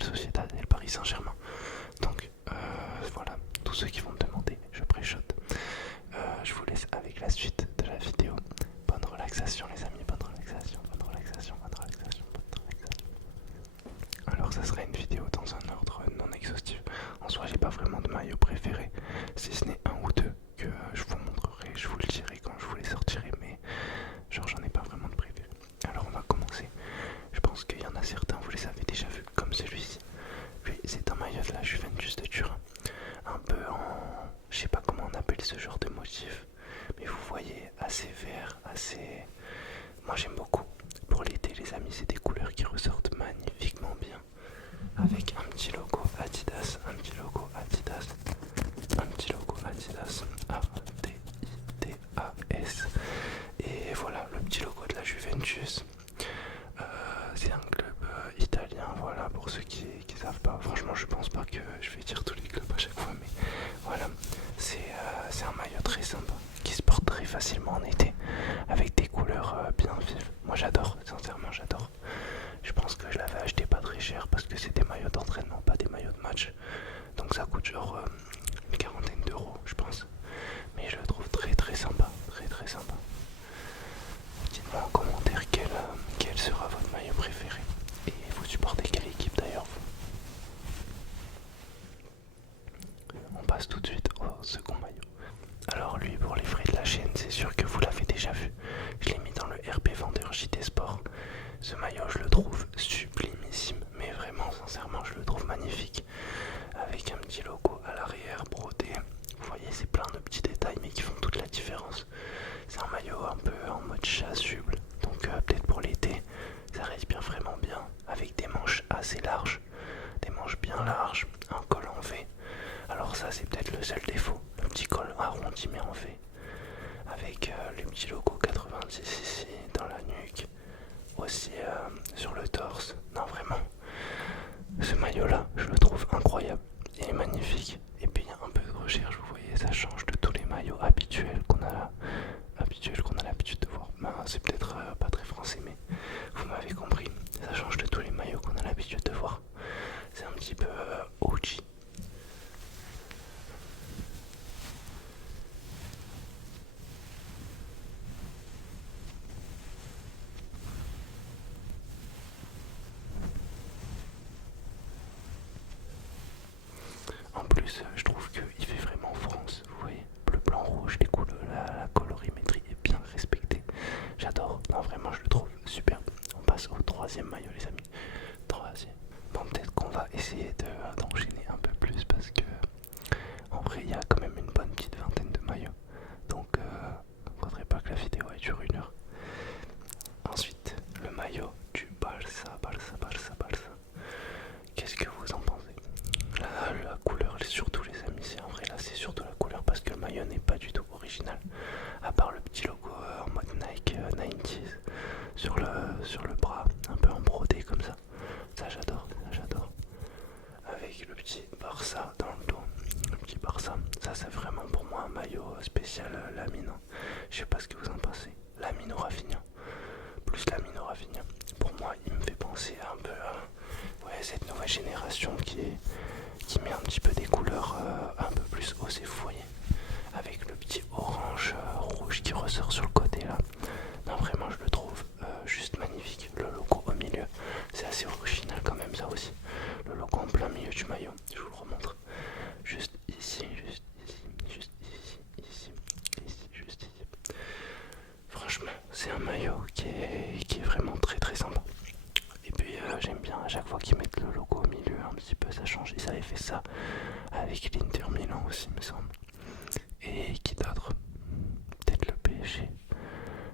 Real Sociedad et le Paris Saint-Germain. Donc voilà, tous ceux qui vont me demander, je préchote. Je vous laisse avec la suite de la vidéo. Bonne relaxation les amis, bonne relaxation, bonne relaxation, bonne relaxation, bonne relaxation. Alors ça sera une vidéo dans un ordre non exhaustif. En soi j'ai pas vraiment de maillot préféré, si ce n'est un ou deux que je vous montrerai, je vous le dirai quand je vous les sortirai, mais genre j'en ai pas vraiment de préféré. Alors on va commencer. Je pense qu'il y en a certains, vous les avez déjà vus, comme celui-ci. Lui c'est un maillot de la Juventus de Turin. Un peu en... je sais pas comment on appelle ce genre de motif, mais vous voyez, assez vert, assez... Moi j'aime beaucoup. Pour l'été les amis, c'est des couleurs qui ressortent magnifiquement bien. Avec un petit logo Adidas, un petit logo Adidas, un petit logo Adidas, A-D-I-D-A-S. Et voilà, le petit logo de la Juventus. C'est un club italien, voilà, pour ceux qui savent pas. Franchement, je pense pas que je vais dire tous les clubs à chaque fois, mais voilà, c'est un maillot très sympa qui se porte très facilement en été avec des couleurs bien vives. Moi, j'adore, sincèrement, j'adore. Je pense que je l'avais acheté pas très cher parce que c'est des maillots d'entraînement, pas des maillots de match. Donc ça coûte genre une quarantaine d'euros, je pense. Mais je le trouve très très sympa, très très sympa. Dites-moi en commentaire quel sera votre maillot préféré. Et vous supportez quelle équipe d'ailleurs vous? On passe tout de suite au second maillot. Alors lui pour les frais de la chaîne, c'est sûr que vous l'avez déjà vu. Je l'ai mis dans le RP Vendeur JT Sport. Ce maillot je le trouve sublimissime, mais vraiment sincèrement je le trouve magnifique. Avec un petit logo à l'arrière brodé. Vous voyez c'est plein de petits détails mais qui font toute la différence. C'est un maillot un peu en mode chasuble, donc peut-être pour l'été ça respire vraiment bien. Avec des manches assez larges, des manches bien larges, un col en V. Alors ça c'est peut-être le seul défaut, le petit col arrondi mais en V. Avec le petit logo 90 ici dans la nuque, aussi sur le torse. Non vraiment, ce maillot là je le trouve incroyable, il est magnifique. Et puis il y a un peu de recherche, vous voyez, ça change de tous les maillots habituels qu'on a l'habitude de voir. Ben, c'est peut-être pas très français mais vous m'avez compris, ça change de tous les maillots qu'on a l'habitude de voir. C'est un petit peu OG. En plus, je trouve qu'il fait vraiment France, vous voyez, bleu, blanc, rouge, les couleurs, la colorimétrie est bien respectée. J'adore, non vraiment je le trouve superbe. On passe au troisième maillot les amis. Troisième. Bon peut-être qu'on va essayer d'enchaîner un peu plus parce que en vrai il y a quand même une bonne petite vingtaine de maillots. Donc faudrait pas que la vidéo elle dure 1 heure. Ensuite, le maillot du Barça, Barça, Barça, Barça. Qu'est-ce que vous en pensez? Là, la couleur, surtout les amis, c'est en vrai là, c'est surtout la couleur parce que le maillot n'est pas du tout original. À part le petit logo en mode Nike 90s sur le bras, un peu en brodé comme ça. Ça j'adore, ça j'adore. Avec le petit Barça dans le dos, le petit Barça. Ça c'est vraiment pour moi un maillot spécial Lamine. Je sais pas ce que vous en pensez. Lamine ou Rafinha. Plus Lamine ou Rafinha. Pour moi, il me fait penser un peu à ouais, cette nouvelle génération qui met un petit peu des couleurs un peu plus osées, vous voyez. Avec le petit orange rouge qui ressort sur le côté là. Non, vraiment, je le trouve juste magnifique. Le logo au milieu, c'est assez original quand même, ça aussi. Le logo en plein milieu du maillot, je vous le remontre. Juste ici, juste ici, juste ici, ici, ici, juste ici. Franchement, c'est un maillot qui est vraiment très très sympa. Et puis j'aime bien à chaque fois qu'ils mettent le logo au milieu, un petit peu ça change. Ils avaient fait ça avec l'Inter Milan aussi, me semble. Et qui d'autre? Peut-être le PSG.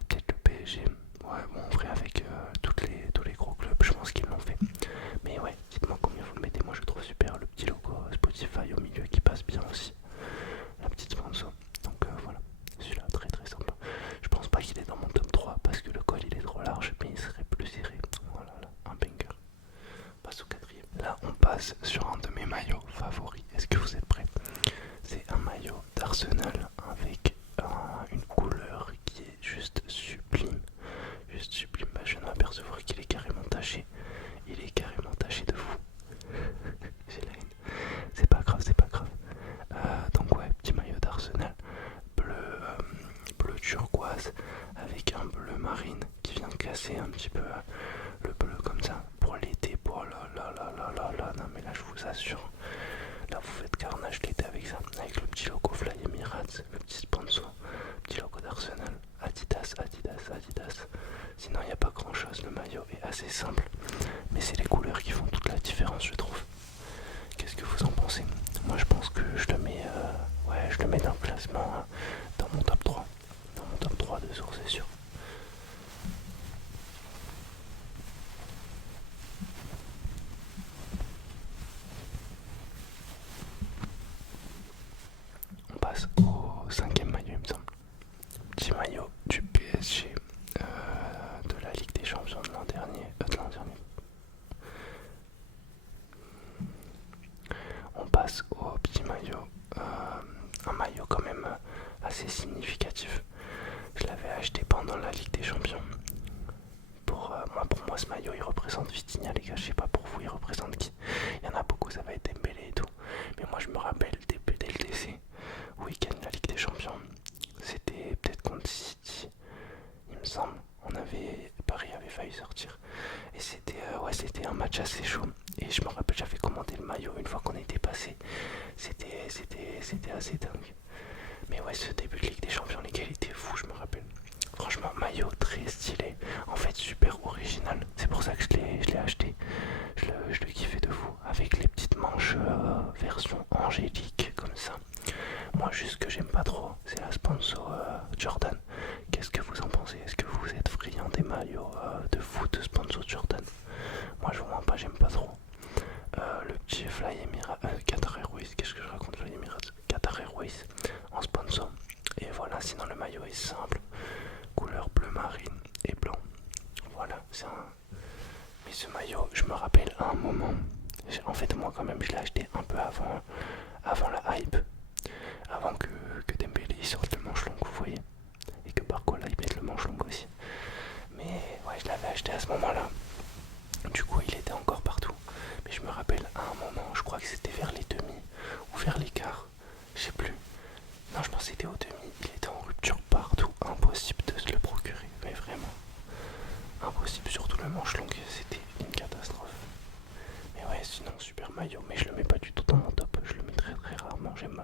Peut-être le PSG. Ouais, bon, en vrai, avec tous les gros clubs, je pense qu'ils l'ont fait. Mais ouais, dites-moi combien vous le mettez. Moi, je trouve super le petit logo Spotify au milieu qui passe bien aussi. La petite sponsor. Donc voilà, celui-là, très très sympa. Je pense pas qu'il est dans mon top 3 parce que le col il est trop large, mais il serait plus serré. Voilà, là, un banger. On passe au quatrième. Là, on passe sur un de mes maillots favoris. Est-ce que vous êtes prêts? C'est un maillot d'Arsenal avec une couleur qui est juste sublime. Juste sublime. Bah, je viens d'apercevoir qu'il est carrément taché. Il est carrément taché de fou. Et je me rappelle, j'avais commandé le maillot une fois qu'on était passé. C'était assez dingue. Mais ouais, ce début de Ligue des Champions, les gars, il était fou, je me rappelle. Franchement, maillot très stylé. En fait, super original. C'est pour ça que je l'ai acheté. Je le kiffais de fou. Avec les petites manches version angélique, comme ça. Moi, juste ce que j'aime pas trop, c'est la sponsor Jordan. Qu'est-ce que vous en pensez? Est-ce que vous êtes friand des maillots de foot sponsor Jordan? Moi, je vous mens pas, j'aime pas trop. Le petit Fly Emirates, Qatar Airways, qu'est-ce que je raconte? Fly Emirates, Qatar Airways en sponsor. Et voilà, sinon le maillot est simple, couleur bleu marine et blanc. Voilà, c'est un. Mais ce maillot, je me rappelle à un moment. En fait, moi, quand même, je l'ai acheté un peu avant la hype, avant que Dembélé sorte le manche long, vous voyez, et que Barcola il mette le manche long aussi. Mais ouais, je l'avais acheté à ce moment-là. Du coup, il était encore partout. Mais je me rappelle à un moment, je crois que c'était vers les demi ou vers les quarts, je sais plus. Non, je pense que c'était au demi. Il était en rupture partout, impossible de se le procurer, mais vraiment impossible. Surtout le manche long, c'était une catastrophe. Mais ouais, sinon super maillot, mais je le mets pas du tout dans mon top. Je le mets très très rarement. J'aime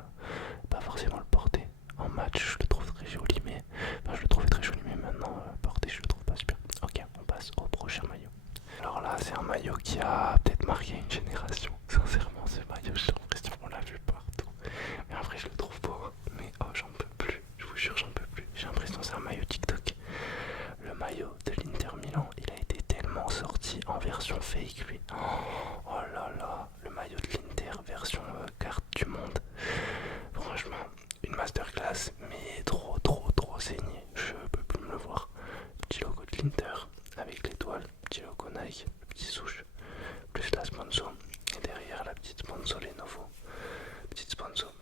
pas forcément le porter. En match, je le trouve très joli, mais enfin, je le trouvais très joli, mais maintenant porter, je le trouve pas super. Ok, on passe au prochain maillot. Alors là, c'est un maillot qui a peut-être marqué une génération. Sincèrement, ce maillot, j'ai l'impression qu'on l'a vu partout. Mais après, je le trouve beau. Mais oh, j'en peux plus. Je vous jure, j'en peux plus. J'ai l'impression que c'est un maillot TikTok. Le maillot de l'Inter Milan, il a été tellement sorti en version fake, lui. Oh là là, le maillot de l'Inter version carte du monde. Franchement, une masterclass, mais trop saigné. Je peux plus me le voir. Petit logo de l'Inter avec l'étoile, petit logo Nike, le petit souche, plus la sponsor. Et derrière la petite sponsor Lenovo. Petite sponsor.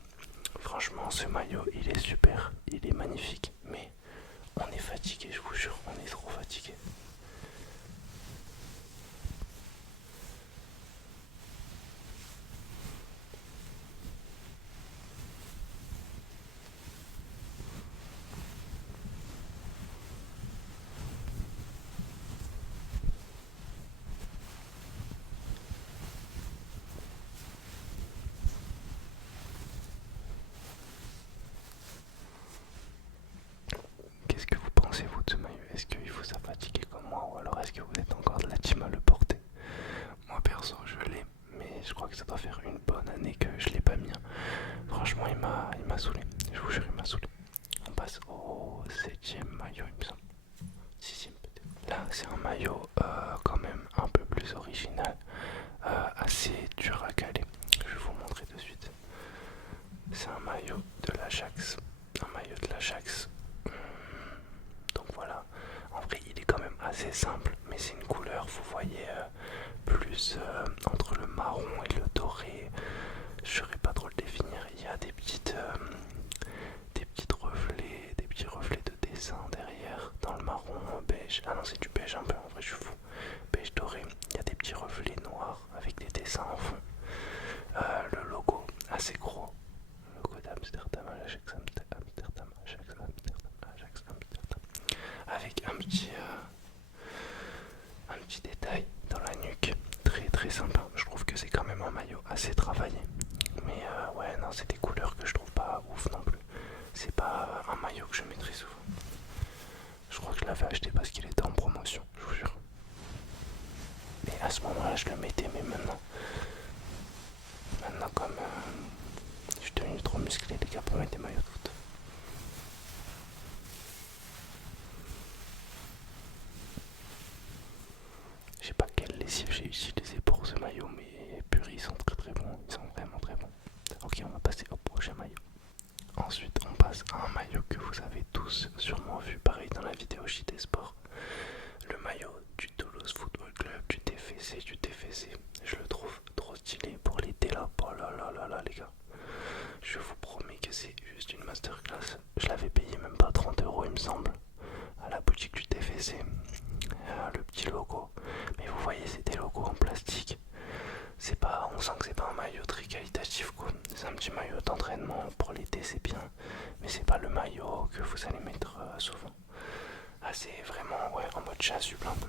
Franchement, ce maillot, il est super, il est magnifique, mais on est fatigué, je vous jure, on est trop fatigué. Qu'est-ce que vous pensez, vous, de ce maillot? Est-ce qu'il vous a fatigué comme moi, ou alors est-ce que vous êtes encore de la team à le porter? Moi, perso, je l'ai, mais je crois que ça doit faire une bonne année que je l'ai pas mis. Franchement, il m'a saoulé. Je vous jure, il m'a saoulé. On passe au septième maillot, il me semble. Sixième peut-être. Là, c'est un maillot quand même un peu plus original, assez dur à caler. Je vais vous montrer de suite. C'est un maillot de l'Ajax. Un maillot de l'Ajax. Donc voilà. En vrai, il est quand même assez simple, mais c'est une couleur, vous voyez, plus entre le marron et le doré. Je saurais pas trop le définir. Il y a des petits reflets de dessin derrière, dans le marron beige. Ah non, c'est du beige un peu, en vrai, je suis fou. Beige doré. Il y a des petits reflets noirs avec des dessins en fond. Le logo assez gros. Le logo d'Amsterdam, Ajax Amsterdam, Ajax Amsterdam, Ajax Amsterdam. Avec un petit détail dans la nuque. Très très sympa. Je trouve que c'est quand même un maillot assez travaillé. Mais ouais, non, c'est des couleurs que je trouve pas ouf non plus. C'est pas un maillot que je mettrais souvent. Je crois que je l'avais acheté parce qu'il était en promotion, je vous jure. Mais à ce moment-là, je le mettais, mais maintenant comme je suis devenu trop musclé, les gars, pour mettre des maillots de foot. Je sais pas quelle lessive j'ai utilisé pour ce maillot, mais purée, ils sont très très bons. Ils sont vraiment très bons. Ok, on va passer au prochain maillot. Ensuite, on passe à un maillot que vous avez tous sûrement vu, pareil dans la vidéo JT Sport. Le maillot du Toulouse Football Club, du TFC. Je le trouve trop stylé pour l'été là. Oh là là là là, les gars. Je vous promets que c'est juste une masterclass. Je l'avais payé même pas 30 € il me semble, à la boutique du TFC. Le petit logo. Mais vous voyez, c'est des logos en plastique. On sent que c'est pas un maillot très qualitatif quoi. C'est un petit maillot d'entraînement pour l'été, c'est bien. Mais c'est pas le maillot que vous allez mettre souvent. Ah, c'est vraiment ouais, en mode chasuble un peu.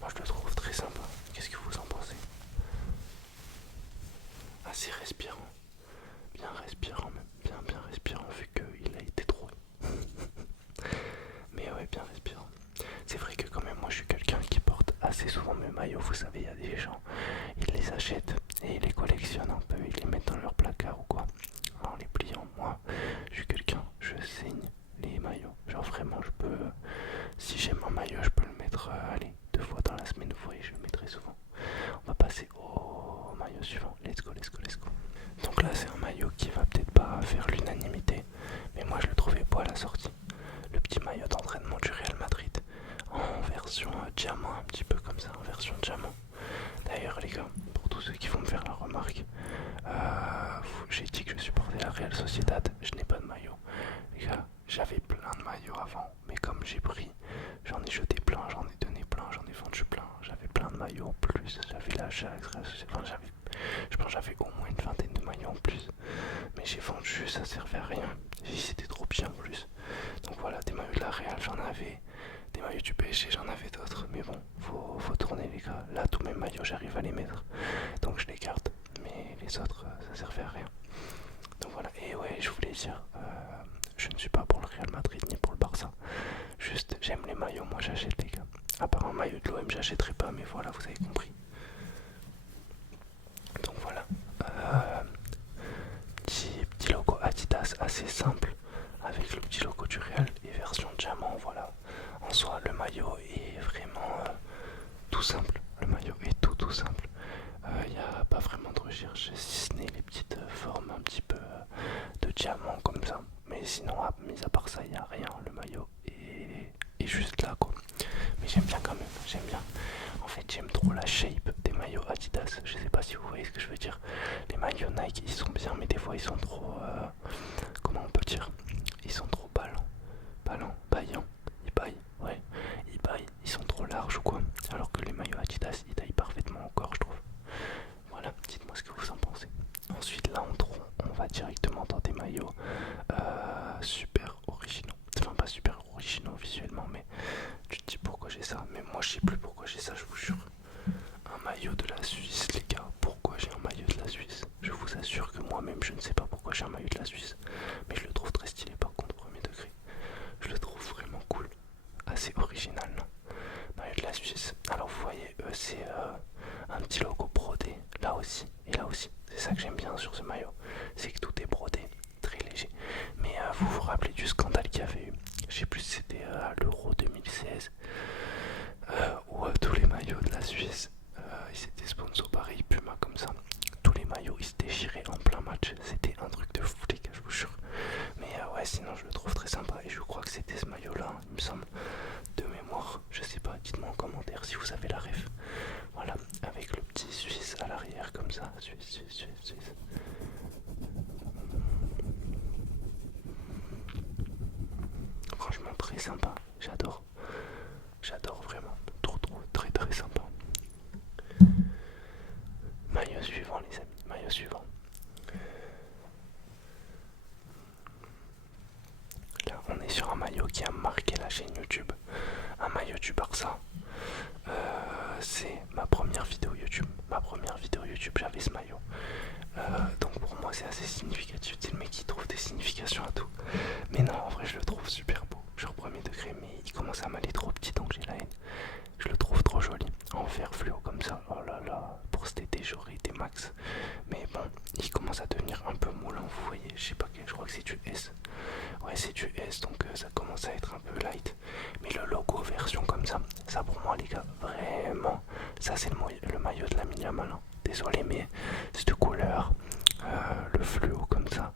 Moi je le trouve très sympa. Qu'est-ce que vous en pensez? assez respirant. Bien respirant même. Bien respirant vu qu'il a été troué. Mais ouais, bien respirant. C'est vrai que quand même moi je suis quelqu'un qui porte assez souvent mes maillots. Vous savez, il y a des gens, ils les achètent et ils les collectionnent un peu. Ils les mettent dans leur placard ou quoi. En les pliant, moi je suis quelqu'un, je saigne les maillots. Genre vraiment je peux, si j'aime un maillot je peux le mettre, allez, 2 fois dans la semaine, vous voyez, je le mets très souvent. On va passer au maillot suivant. Let's go, let's go, let's go. Donc là, c'est un maillot qui va peut-être pas faire l'unanimité, mais moi je le trouvais beau à la sortie. Le petit maillot d'entraînement du Real Madrid en version diamant, un petit peu comme ça, en version diamant. D'ailleurs, les gars, pour tous ceux qui vont me faire la remarque, j'ai dit que je supportais la Real Sociedad, je n'ai pas de maillot. Les gars, j'avais plein de maillots avant, mais comme j'ai pris, j'en ai jeté plein, j'en ai donné plein, j'en ai vendu plein. J'avais plein de maillots en plus, j'avais l'Ajax, enfin, je pense que j'avais au moins une vingtaine de maillots en plus. Mais j'ai vendu, ça servait à rien. C'était trop bien en plus. Donc voilà, des maillots de la Real, j'en avais. Des maillots du PSG, j'en avais d'autres. Mais bon, faut tourner les gars. Là, tous mes maillots, j'arrive à les mettre. Donc je les garde. Mais les autres, ça servait à rien. Donc voilà, et ouais, je voulais dire, je ne suis pas pour le Real Madrid ni pour le Barça. Juste, j'aime les maillots, moi j'achète les gars. À part un maillot de l'OM, j'achèterai pas, mais voilà, vous avez compris. Donc voilà. Petit logo Adidas assez simple avec le petit logo du Real et version diamant. Voilà, en soi le maillot est vraiment tout simple. Le maillot est tout simple. Il n'y a pas vraiment de recherche, si ce n'est les petites formes un petit peu de diamant comme ça. Mais sinon, mis à part ça, il n'y a rien. Le maillot est juste là quoi. Mais j'aime bien quand même, j'aime bien. En fait, j'aime trop la shape des maillots Adidas. Je sais pas si vous voyez ce que je veux dire. Les maillots Nike, ils sont bien, mais des fois, ils sont trop. Comment on peut dire? Ils sont trop baillants. Ils baillent, ouais. Ils baillent, ils sont trop larges ou quoi. Alors que les maillots Adidas, ils taillent parfaitement au corps, je trouve. Voilà, dites-moi ce que vous en pensez. Ensuite, là, on va directement dans des maillots super originaux. Enfin, pas super originaux visuellement, mais tu te dis pourquoi j'ai ça. Mais moi, je sais plus pourquoi j'ai ça, je vous jure. Un maillot de la Suisse, les gars. Pourquoi j'ai un maillot de la Suisse? Je vous assure que moi-même, je ne sais pas pourquoi j'ai un maillot de la Suisse. Mais je le trouve très stylé, par contre, premier degré. Je le trouve vraiment cool. Assez original, non? Maillot de la Suisse. Alors, vous voyez, c'est un petit logo brodé, là aussi et là aussi. C'est ça que j'aime bien sur ce maillot. C'est que tout est brodé, très léger. Mais vous vous rappelez du scandale qu'il y avait eu? Je sais plus si c'était à l'Euro 2016 où tous les maillots de la Suisse ils étaient sponsors pareil Puma comme ça. Tous les maillots ils se déchiraient en plein match. C'était un truc de fou les gars, je vous jure. Mais ouais, sinon je le trouve très sympa et je crois que c'était ce maillot là, il me semble, de mémoire. Je sais pas, dites-moi en commentaire si vous avez la ref. Voilà, avec le petit Suisse à l'arrière comme ça. Suisse. Franchement très sympa, j'adore. J'adore vraiment, trop très sympa. Maillot suivant les amis, maillot suivant. Là on est sur un maillot qui a marqué la chaîne YouTube. Un maillot du Barça. C'est ma première vidéo YouTube. J'avais ce maillot. Donc pour moi c'est assez significatif. C'est le mec qui trouve des significations à tout. Mais non, en vrai je le trouve super beau. Genre premier degré, mais il commence à m'aller trop petit donc j'ai la haine. Je le trouve trop joli. En vert fluo comme ça. Oh là là. Pour cet été j'aurais été max. Mais bon, il commence à devenir un peu moulant. Vous voyez, je sais pas quel. Je crois que c'est du S. Ouais, c'est du S donc ça commence à être un peu light. Mais le logo version comme ça pour moi les gars, vraiment, ça c'est le maillot de la Yamal. Hein. Désolé mais cette couleur, le fluo comme ça,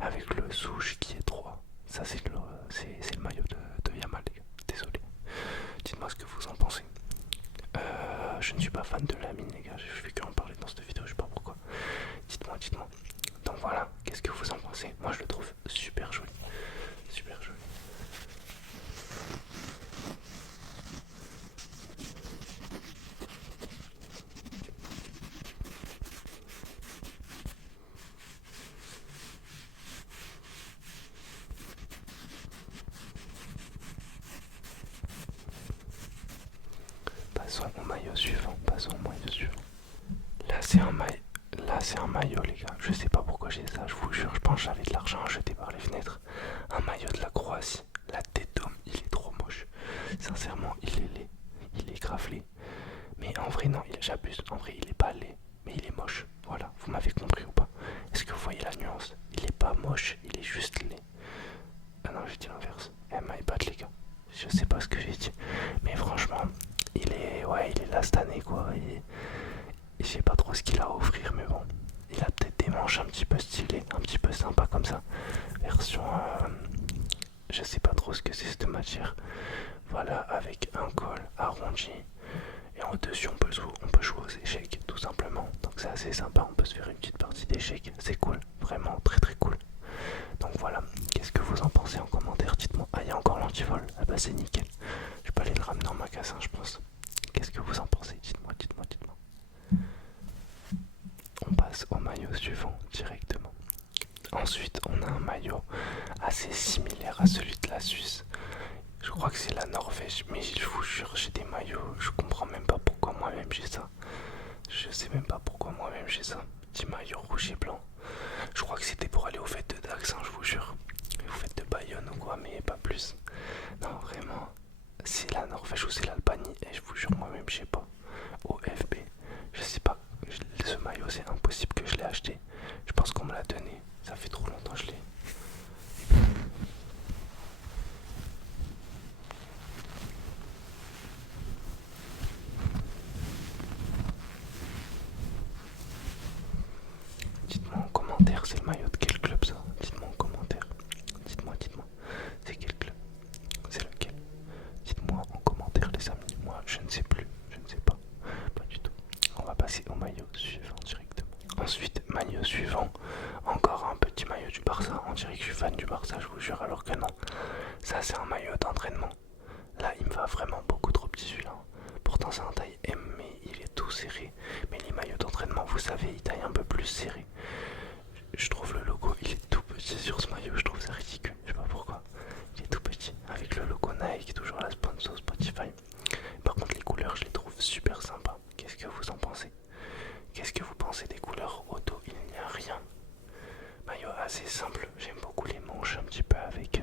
avec le souche qui est 3, ça c'est le maillot de Yamal les gars, désolé. Dites-moi ce que vous en pensez. Je ne suis pas fan de Lamine les gars, je fais que en parler dans cette vidéo, je sais pas pourquoi. Dites-moi. Donc voilà, qu'est-ce que vous en pensez? Moi je le trouve super joli. Super joli. Passons au maillot suivant. Là c'est un maillot, les gars. Je sais pas pourquoi j'ai ça, je vous jure. Je pense que j'avais de l'argent à jeter par les fenêtres. Un maillot de la Croatie. La tête d'homme, il est trop moche. Sincèrement, il est laid. Il est grave laid. Mais en vrai, non, j'abuse. En vrai, il est pas laid. Mais il est moche. Voilà, vous m'avez compris ou pas? Est-ce que vous voyez la nuance? Il est pas moche, il est juste laid. Ah non, j'ai dit l'inverse. Eh, my bad, les gars. Je sais pas ce que j'ai dit. Mais franchement, ouais, il est là cette année, quoi. Et je sais pas trop ce qu'il a à offrir, mais bon. Il a peut-être des manches un petit peu stylées, un petit peu sympa comme ça. Version, je sais pas trop ce que c'est cette matière. Voilà, avec un col arrondi. Et en dessus, on peut jouer aux échecs, tout simplement. Donc c'est assez sympa, on peut se faire une petite partie d'échecs. C'est cool, vraiment très très cool. Donc voilà, qu'est-ce que vous en pensez en commentaire? Dites-moi. Ah, il y a encore l'antivol. Ah bah c'est nickel. Je peux aller le ramener en magasin, je pense. Qu'est-ce que vous en pensez? Dites-moi, dites-moi, dites-moi. On passe au maillot suivant directement. Ensuite, on a un maillot assez similaire à celui de la Suisse. Je crois que c'est la Norvège, mais je vous jure, j'ai des maillots, je comprends même pas pourquoi moi-même j'ai ça. Je sais même pas pourquoi moi-même j'ai ça. Petit maillot rouge et blanc. Je crois que c'était pour aller aux fêtes de Dax, hein, je vous jure. Aux fêtes de Bayonne ou quoi, mais pas plus. Non, vraiment, c'est la Norvège ou c'est l'Albanie, et je vous jure, moi-même, je sais pas. Au FB, je sais pas. Ce maillot, c'est impossible que je l'ai acheté. Je pense qu'on me l'a donné. Ça fait trop longtemps que je l'ai. Dites-moi en commentaire, c'est le maillot de quel club ça? Dites-moi en commentaire. Dites-moi, dites-moi. C'est quel club? C'est lequel? Dites-moi en commentaire, les amis. Moi, je ne sais plus. Je ne sais pas. Pas du tout. On va passer au maillot suivant directement. Ensuite, maillot suivant. Encore un petit maillot du Barça. On dirait que je suis fan du Barça, je vous jure, alors que non. Ça, c'est un maillot d'entraînement. Là, il me va vraiment beaucoup trop petit celui-là. Pourtant, c'est un taille M, mais il est tout serré. Mais les maillots d'entraînement, vous savez, ils taillent un peu plus serré. Je trouve le logo, il est tout petit sur ce maillot. Je trouve ça ridicule. Je sais pas pourquoi. Il est tout petit. Avec le logo Nike, toujours la sponsor Spotify. Par contre, les couleurs, je les trouve super sympas. Qu'est-ce que vous en pensez? Qu'est-ce que vous pensez des couleurs auto? Il n'y a rien. Maillot assez simple. J'aime beaucoup les manches un petit peu avec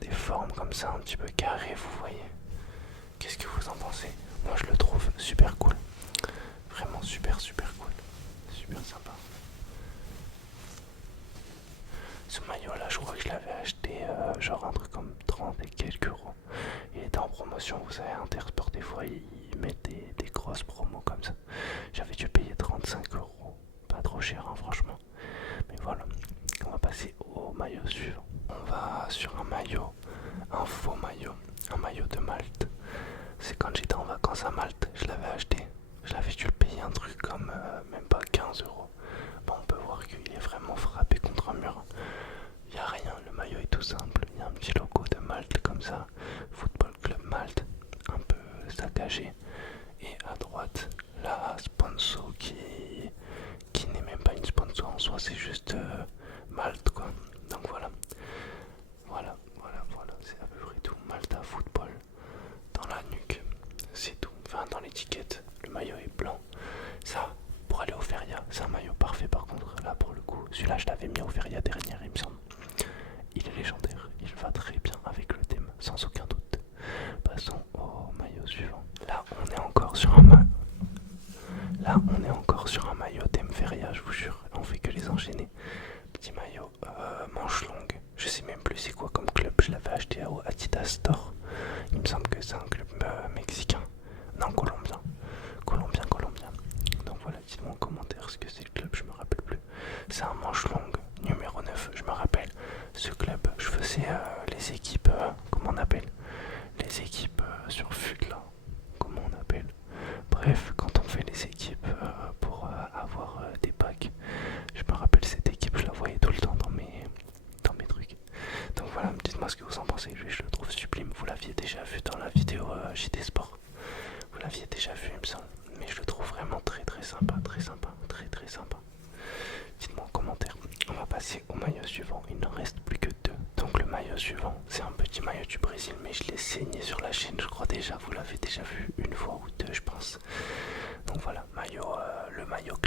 des formes comme ça, un petit peu carrées, vous voyez. Qu'est-ce que vous en pensez? Moi, je le trouve super cool. Vraiment super super cool. Super sympa. Ce maillot là, je crois que je l'avais acheté genre un truc comme 30 et quelques euros. Il était en promotion, vous savez, Intersport des fois ils mettent des grosses promos comme ça. J'avais dû payer 35 euros. Pas trop cher, hein, franchement. Mais voilà, on va passer au maillot suivant. On va sur un faux maillot, un maillot de Malte. C'est quand j'étais en vacances à Malte, je l'avais acheté. Je l'avais dû le payer un truc comme même pas 15 euros. Bon, on peut voir qu'il est vraiment frappé contre un mur. Il n'y a rien, le maillot est tout simple. Il y a un petit logo de Malte comme ça. Football Club Malte, un peu saccagé. Et à droite, la sponsor qui n'est même pas une sponsor en soi, c'est juste Malte quoi. Donc voilà. Voilà, c'est à peu près tout. Malta Football dans la nuque, c'est tout. Enfin, dans l'étiquette, le maillot est blanc. Ça, pour aller au Feria, c'est un maillot parfait par contre. Là, pour le coup, celui-là, je l'avais mis au Feria dernière, il me semble. Il est légendaire, il va très bien avec le thème, sans aucun doute. Passons au maillot suivant. Là, on est encore sur un maillot thème Feria, je vous jure. On fait que les enchaîner. Petit maillot manche longue. Je sais même plus c'est quoi comme club. Je l'avais acheté au Adidas Store. Il me semble que c'est un club mexicain. Non, colombien. Colombien. Donc voilà, dites-moi en commentaire ce que c'est le club, je me rappelle plus. C'est un manche longue, numéro 9, je me rappelle. Ce club, je faisais les équipes, comment on appelle? Les équipes sur FUT là. Comment on appelle? Bref, quand on fait les équipes pour avoir des packs, je me rappelle cette équipe, je la voyais tout le temps dans mes trucs. Donc voilà, dites-moi ce que vous en pensez, je le trouve sublime. Vous l'aviez déjà vu dans la vidéo JT Sport. Vous l'aviez déjà vu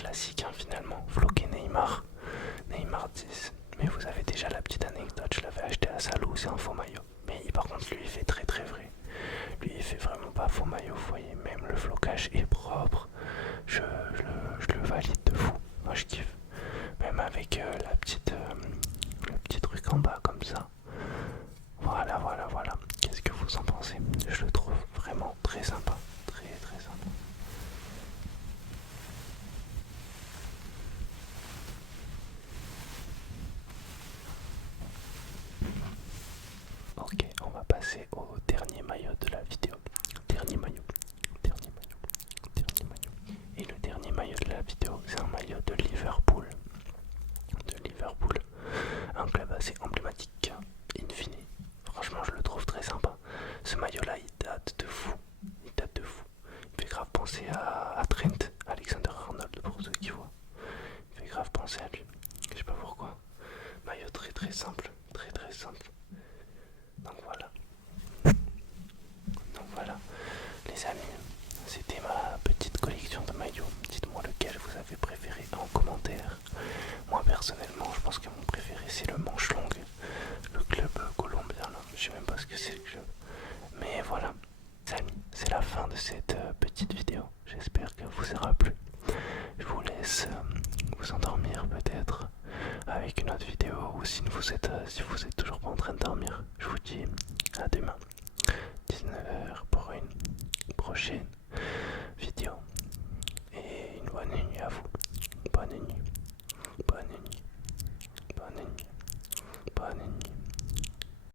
classique hein, finalement. Floqué Neymar. Neymar 10. Mais vous avez déjà la petite anecdote, je l'avais acheté à Salou, c'est un faux maillot. Mais par contre lui il fait très très vrai. Lui il fait vraiment pas faux maillot, vous voyez, même le flocage est propre. Je le valide de fou, moi je kiffe. Même avec le petit truc en bas comme ça. Voilà, voilà, voilà. Qu'est-ce que vous en pensez? Je le trouve vraiment très sympa. Très très sympa. Ok, on va passer au dernier maillot de la vidéo. Dernier maillot, dernier maillot, dernier maillot. Et le dernier maillot de la vidéo, c'est un maillot de Liverpool. De Liverpool, un club assez emblématique, in fine. Franchement, je le trouve très sympa. Ce maillot-là, il date de fou. Il date de fou. Il me fait grave penser à Trent, Alexander-Arnold, pour ceux qui voient. Il me fait grave penser à lui. Je sais pas pourquoi. Maillot très très simple. Très très simple. Donc voilà. Donc voilà. Les amis, c'était ma petite collection de maillots. Dites-moi lequel vous avez préféré en commentaire. Moi personnellement, je pense que mon préféré c'est le manche longue. Le club colombien là. Je sais même pas ce que c'est le club. Mais voilà. Les amis, c'est la fin de cette petite vidéo. J'espère qu'elle vous aura plu. Je vous laisse vous endormir peut-être avec une autre vidéo ou si vous êtes toujours pas en train de dormir. Je vous dis à demain 19h pour une prochaine vidéo et une bonne nuit à vous. Bonne nuit, bonne nuit, bonne nuit, bonne nuit.